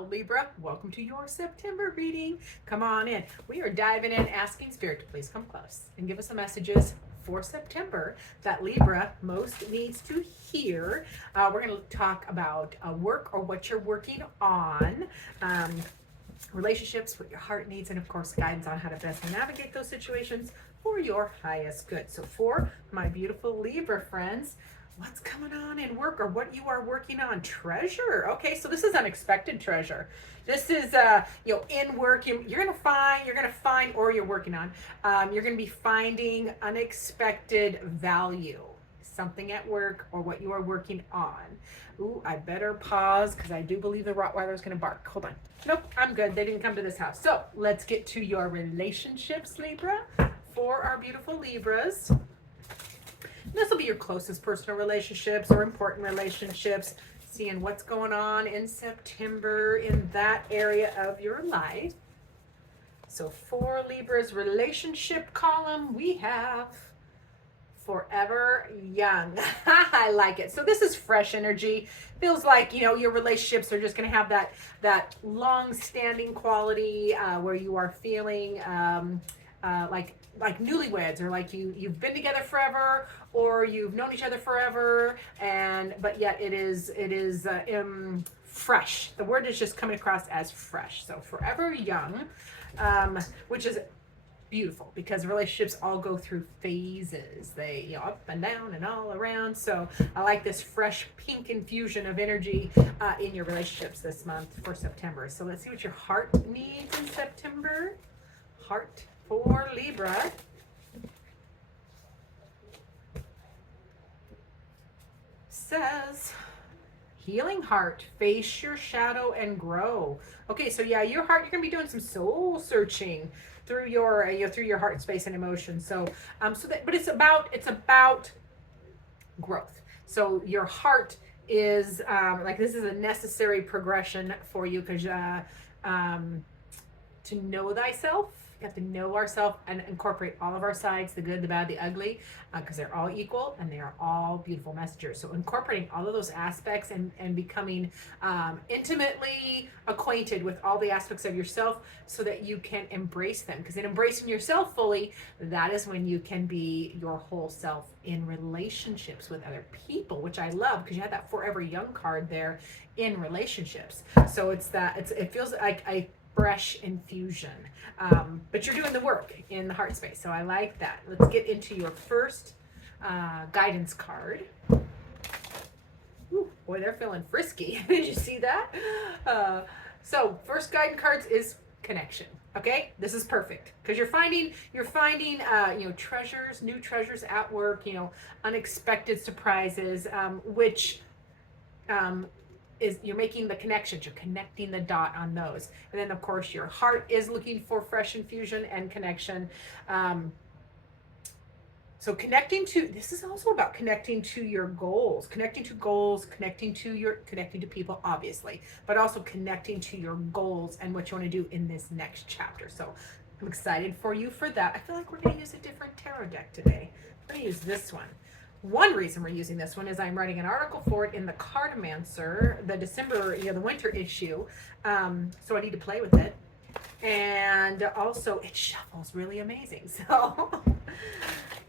Hello, Libra. Welcome to your September reading. Come on in. We are diving in, asking Spirit to please come close and give us the messages for September that Libra most needs to hear. We're going to talk about work or what you're working on, relationships, what your heart needs, and of course, guidance on how to best navigate those situations for your highest good. So, for my beautiful Libra friends, what's coming on in work or what you are working on? Treasure. Okay, so this is unexpected treasure. This is in work you're gonna find or you're working on, you're gonna be finding unexpected value, something at work or what you are working on. Ooh, I better pause because I do believe the Rottweiler is gonna bark. Hold on. Nope, I'm good. They didn't come to this house. So let's get to your relationships, Libra, for our beautiful Libras. This will be your closest personal relationships or important relationships, seeing what's going on in September in that area of your life. So for Libra's relationship column, we have Forever Young. I like it. So this is fresh energy. Feels like, your relationships are just going to have that long-standing quality where you are feeling like newlyweds, or like you've been together forever, or you've known each other forever, but yet it is fresh. The word is just coming across as fresh. So Forever Young, which is beautiful because relationships all go through phases. They up and down and all around. So I like this fresh pink infusion of energy in your relationships this month for September. So let's see what your heart needs in September. Heart for Libra. Says, healing heart, face your shadow and grow. Okay, so yeah, your heart, you're gonna be doing some soul searching through your heart space and emotions. But it's about growth. So your heart is this is a necessary progression for you because to know thyself. You have to know ourselves and incorporate all of our sides, the good, the bad, the ugly, because they're all equal and they are all beautiful messengers. So incorporating all of those aspects and becoming intimately acquainted with all the aspects of yourself so that you can embrace them. Because in embracing yourself fully, that is when you can be your whole self in relationships with other people, which I love because you had that Forever Young card there in relationships. So it feels like a fresh infusion, but you're doing the work in the heart space, so I like that. Let's get into your first guidance card. Ooh, boy, they're feeling frisky. Did you see that? So first guidance cards is connection. Okay, this is perfect because you're finding treasures, new treasures at work, unexpected surprises, which is you're making the connections, you're connecting the dot on those. And then of course your heart is looking for fresh infusion and connection. So this is also about connecting to your goals, connecting to people, obviously, but also connecting to your goals and what you want to do in this next chapter. So I'm excited for you for that. I feel like we're going to use a different tarot deck today. I'm going to use this one. One reason we're using this one is I'm writing an article for it in the Cartomancer, the December, the winter issue. So I need to play with it. And also it shuffles really amazing. So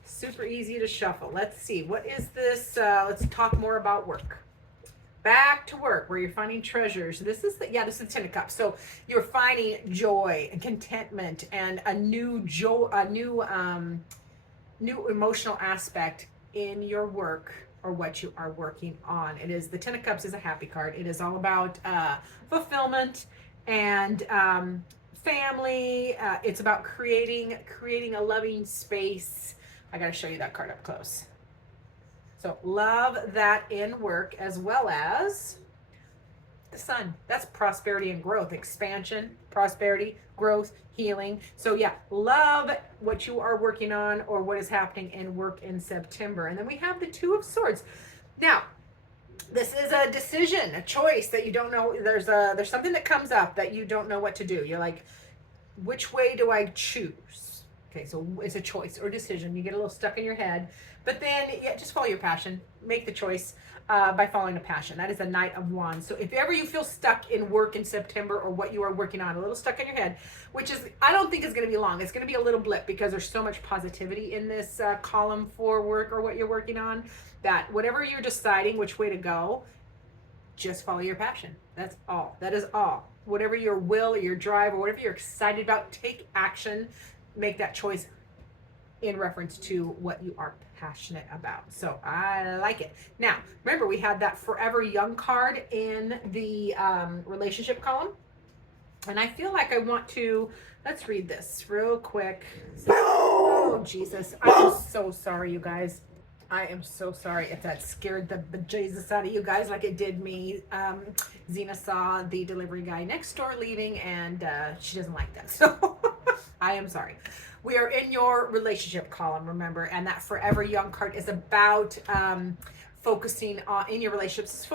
super easy to shuffle. Let's see. What is this? Let's talk more about work. Back to work, where you're finding treasures. This is the Ten of Cups. So you're finding joy and contentment and a new emotional aspect in your work or what you are working on. The Ten of Cups is a happy card. It is all about fulfillment and family. It's about creating a loving space. I got to show you that card up close. So love that in work, as well as the Sun. That's prosperity and growth, expansion, prosperity, growth, healing. So yeah, love what you are working on or what is happening in work in September. And then we have the Two of Swords. Now, this is a decision, a choice that you don't know. There's something that comes up that you don't know what to do. You're like, which way do I choose? Okay, so it's a choice or decision. You get a little stuck in your head, but then yeah, just follow your passion. Make the choice by following a passion. That is a Knight of Wands. So if ever you feel stuck in work in September or what you are working on, a little stuck in your head, which is, I don't think is going to be long. It's going to be a little blip because there's so much positivity in this column for work or what you're working on, that whatever you're deciding which way to go, just follow your passion. That's all. That is all. Whatever your will or your drive or whatever you're excited about, take action. Make that choice in reference to what you are passionate about. So I like it. Now, remember we had that Forever Young card in the relationship column. And I feel like I want to, let's read this real quick. Oh, Jesus. I'm so sorry, you guys. I am so sorry if that scared the bejesus out of you guys like it did me. Zena saw the delivery guy next door leaving, and she doesn't like that. So I am sorry. We are in your relationship column, remember, and that Forever Young card is about focusing on, in your relationships,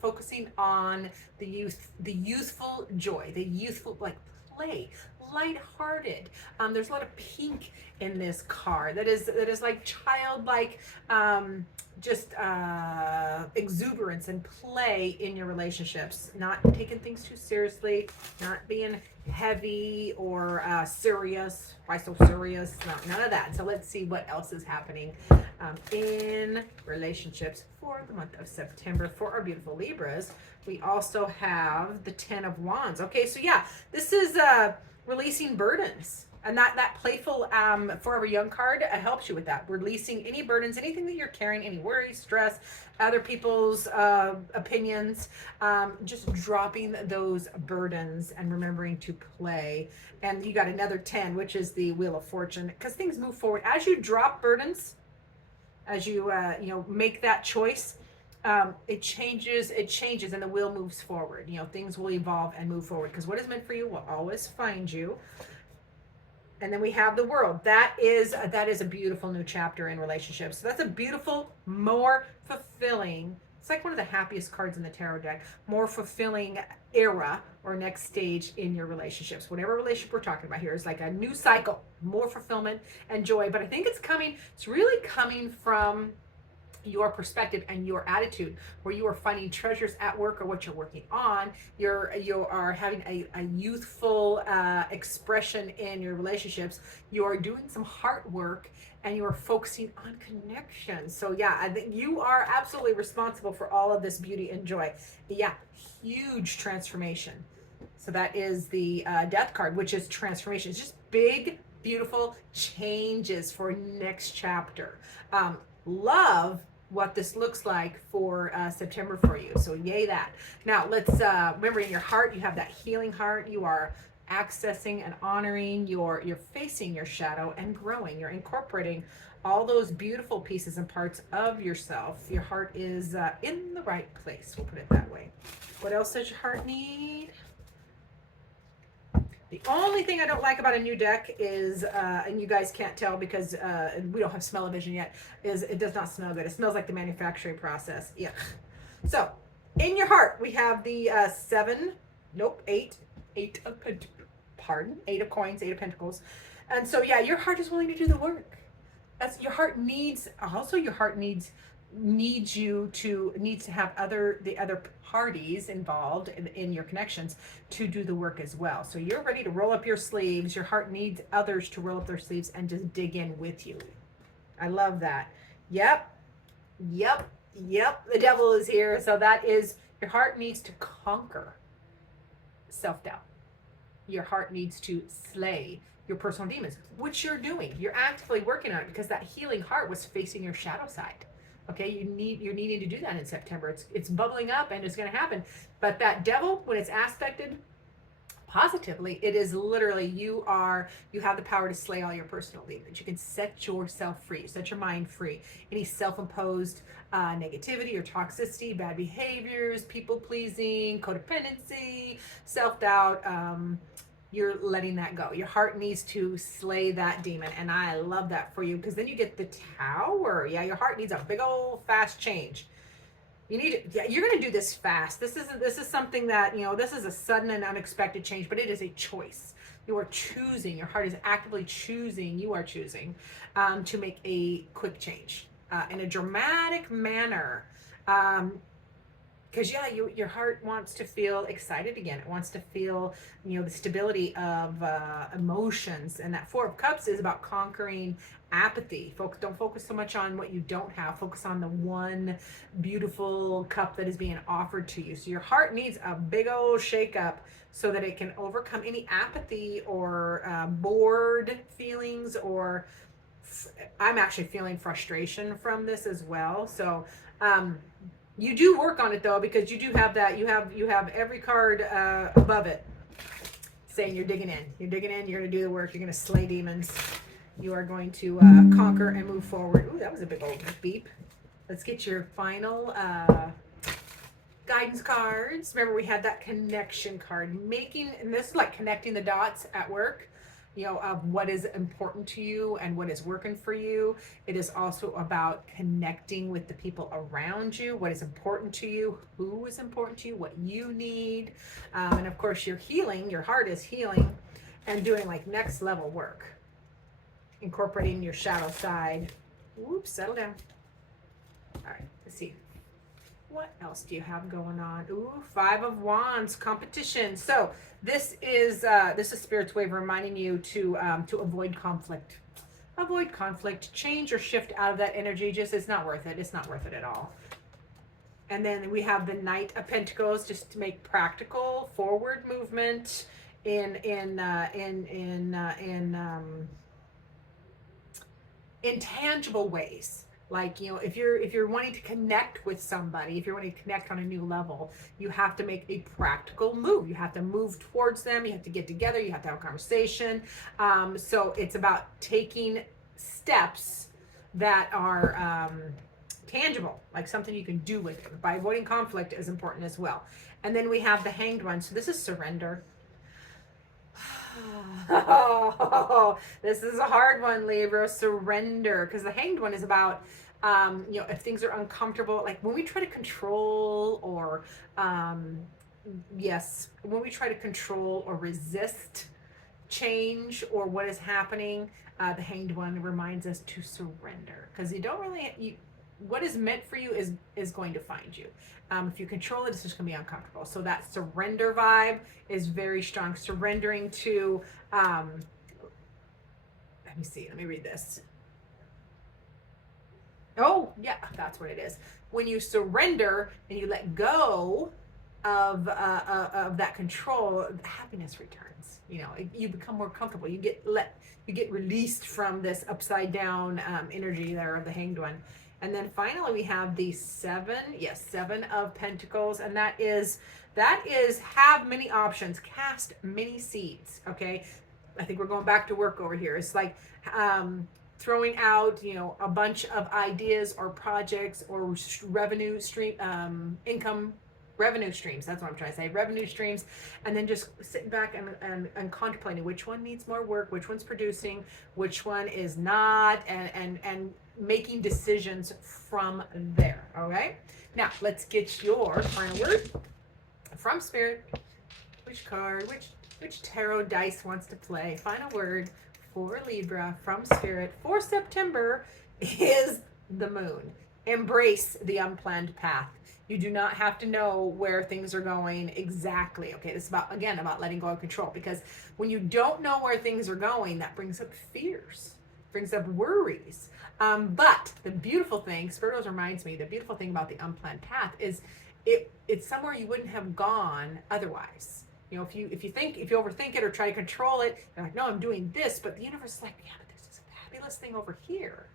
focusing on the youthful joy, the youthful, like, play, lighthearted. There's a lot of pink in this card that is like childlike, just exuberance and play in your relationships, not taking things too seriously, not being heavy or serious. Why so serious? No, none of that. So let's see what else is happening in relationships for the month of September for our beautiful Libras. We also have the 10 of Wands. Okay, so yeah, this is releasing burdens. And that playful Forever Young card helps you with that. Releasing any burdens, anything that you're carrying, any worries, stress, other people's opinions, just dropping those burdens and remembering to play. And you got another 10, which is the Wheel of Fortune, because things move forward. As you drop burdens, as you, make that choice, it changes, and the wheel moves forward. Things will evolve and move forward, because what is meant for you will always find you. And then we have the World. That is a beautiful new chapter in relationships. So that's a beautiful, more fulfilling, it's like one of the happiest cards in the tarot deck, more fulfilling era or next stage in your relationships. Whatever relationship we're talking about here is like a new cycle, more fulfillment and joy. But I think it's really coming from your perspective and your attitude, where you are finding treasures at work or what you're working on. You are having a youthful expression in your relationships. You are doing some heart work, and you are focusing on connection. So yeah, I think you are absolutely responsible for all of this beauty and joy. Yeah, huge transformation. So that is the Death card, which is transformation. It's just big, beautiful changes for next chapter. Love what this looks like for September for you. So yay that. Now let's remember, in your heart, you have that healing heart. You are accessing and honoring you're facing your shadow and growing. You're incorporating all those beautiful pieces and parts of yourself. Your heart is in the right place. We'll put it that way. What else does your heart need? The only thing I don't like about a new deck is, and you guys can't tell because we don't have smell-o-vision yet, is it does not smell good. It smells like the manufacturing process. Yeah. So, in your heart, we have the 8 of coins, 8 of pentacles. And so, yeah, your heart is willing to do the work. Your heart needs to have the other parties involved in your connections to do the work as well. So you're ready to roll up your sleeves. Your heart needs others to roll up their sleeves and just dig in with you. I love that. Yep. The devil is here. So that is, your heart needs to conquer self-doubt. Your heart needs to slay your personal demons, which you're doing. You're actively working on it, because that healing heart was facing your shadow side. Okay, you're needing to do that in September. It's bubbling up, and it's going to happen. But that devil, when it's aspected positively, it is literally you have the power to slay all your personal demons. You can set yourself free, set your mind free. Any self-imposed negativity or toxicity, bad behaviors, people pleasing, codependency, self-doubt. You're letting that go. Your heart needs to slay that demon. And I love that for you, because then you get the Tower. Yeah, your heart needs a big old fast change. You need to, yeah, you're going to do this fast. This is something that, this is a sudden and unexpected change, but it is a choice. You are choosing, your heart is actively choosing, you are choosing to make a quick change in a dramatic manner. Because your heart wants to feel excited again. It wants to feel the stability of emotions, and that Four of Cups is about conquering apathy. Don't focus so much on what you don't have. Focus on the one beautiful cup that is being offered to you. So your heart needs a big old shake up so that it can overcome any apathy or bored feelings, or I'm actually feeling frustration from this as well. So you do work on it though, because you do have that. You have every card above it saying you're digging in. You're digging in. You're going to do the work. You're going to slay demons. You are going to conquer and move forward. Ooh, that was a big old beep. Let's get your final guidance cards. Remember, we had that connection card. And this is like connecting the dots at work, of what is important to you and what is working for you. It is also about connecting with the people around you, what is important to you, who is important to you, what you need. And of course, you're healing, your heart is healing and doing like next level work, incorporating your shadow side. Whoops, settle down. All right, let's see. What else do you have going on? Ooh, Five of Wands, competition. So this is Spirit's way of reminding you to avoid conflict. Avoid conflict. Change or shift out of that energy. Just, it's not worth it. It's not worth it at all. And then we have the Knight of Pentacles, just to make practical forward movement in tangible ways. Like, if you're wanting to connect with somebody, if you're wanting to connect on a new level, you have to make a practical move. You have to move towards them. You have to get together. You have to have a conversation. So it's about taking steps that are tangible, like something you can do with it. By avoiding conflict is important as well. And then we have the Hanged One. So this is surrender. Oh, this is a hard one, Libra. Surrender, because the Hanged One is about if things are uncomfortable, like when we try to control or when we try to control or resist change or what is happening, the Hanged One reminds us to surrender, because what is meant for you is going to find you. If you control it, it's just going to be uncomfortable. So that surrender vibe is very strong. Surrendering to, let me read this. Oh, yeah, that's what it is. When you surrender and you let go of that control, happiness returns. You become more comfortable. You get released from this upside down energy there of the Hanged One. And then finally we have the Seven of Pentacles, and that is have many options, cast many seeds. Okay, I think we're going back to work over here. It's like throwing out a bunch of ideas or projects or revenue streams. That's what I'm trying to say. Revenue streams, and then just sitting back and contemplating which one needs more work, which one's producing, which one is not, and making decisions from there. All right. Now let's get your final word from Spirit. Which card, which tarot dice wants to play? Final word for Libra from Spirit for September is the Moon. Embrace the unplanned path. You do not have to know where things are going exactly. Okay, this is about letting go of control, because when you don't know where things are going, that brings up fears, brings up worries. But the beautiful thing, Spirit always reminds me, the beautiful thing about the unplanned path is it's somewhere you wouldn't have gone otherwise. If you overthink it or try to control it, you're like, no, I'm doing this, but the universe is like, yeah, but there's this fabulous thing over here,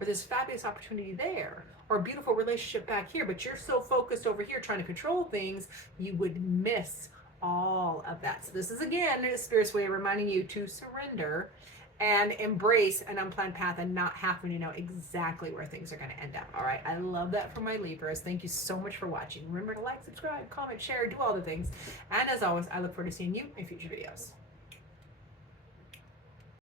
or this fabulous opportunity there, or a beautiful relationship back here, but you're so focused over here trying to control things, you would miss all of that. So this is, again, Spirit's way of reminding you to surrender and embrace an unplanned path and not having to know exactly where things are going to end up. All right. I love that for my Libras. Thank you so much for watching. Remember to like, subscribe, comment, share, do all the things. And as always, I look forward to seeing you in future videos.